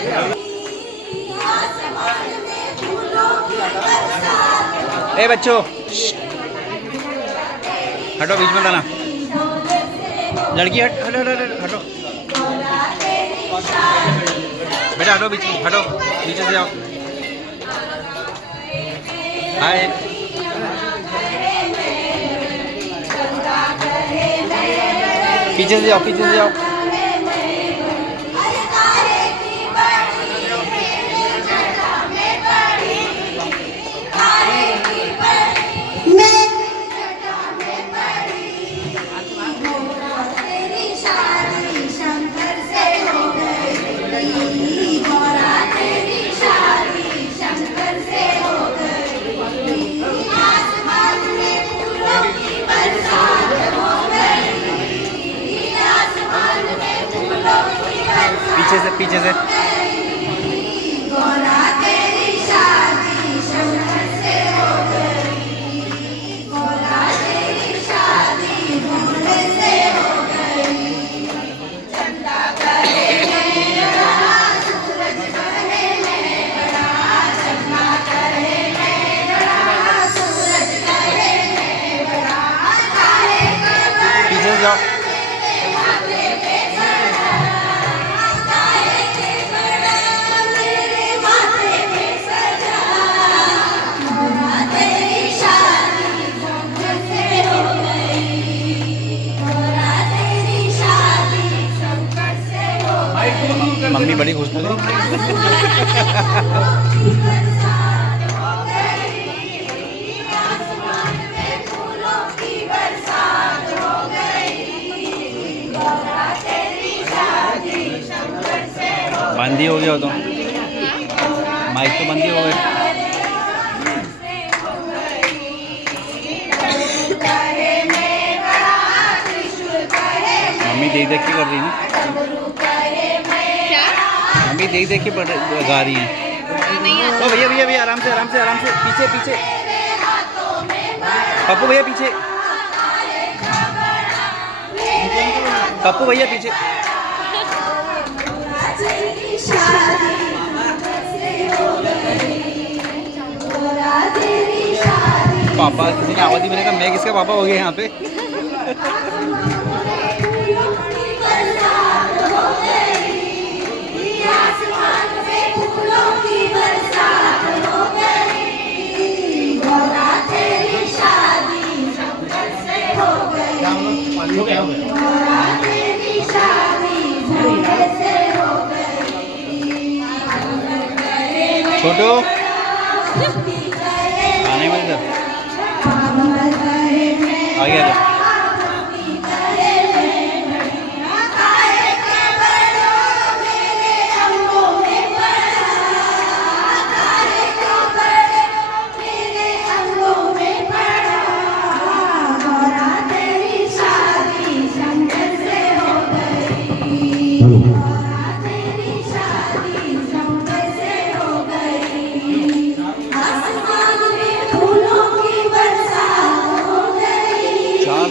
ए बच्चों हटो, बीच में लाना। लड़की हट हटो हटो हटो बेटा, हटो बीच में, हटो नीचे से जाओ। हाय, पीछे से जाओ, पीछे से जाओ। पीछे से, पीछे से। पीछे से जाओ। मम्मी बड़ी खुश हो गई। बंदी हो गया हो तो माइक तो बंदी हो गए। मम्मी देख देख के कर रही है, मम्मी देख देख के गा रही है। तो भैया भैया भैया आराम से आराम से आराम से, पीछे पीछे पप्पू भैया, पीछे पप्पू भैया, पीछे। पापा किसी ने आवाज़ दी, मैंने कहा मैं किसका पापा हो गया यहाँ पे। छोटू आने में इधर आ गया था।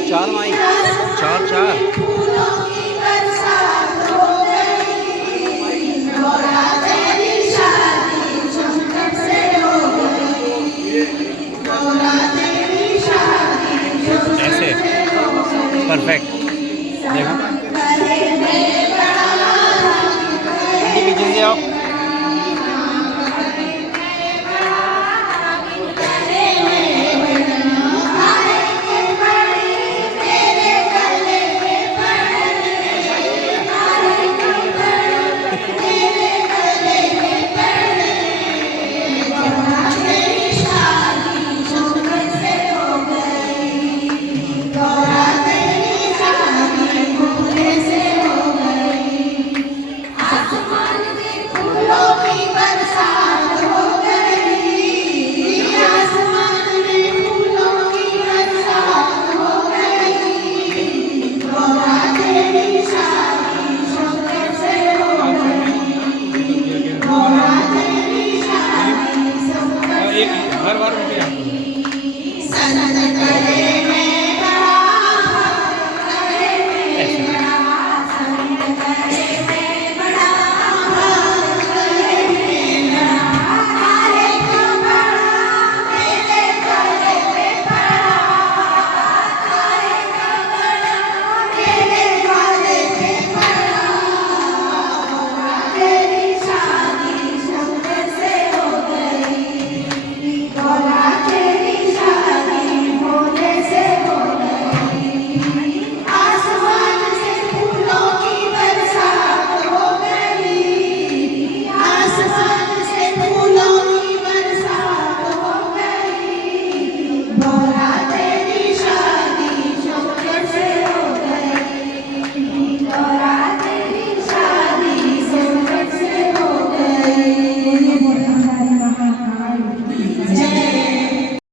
चार माई, चार चार। ऐसे परफेक्ट। देखो पीछे से आओ। हर बार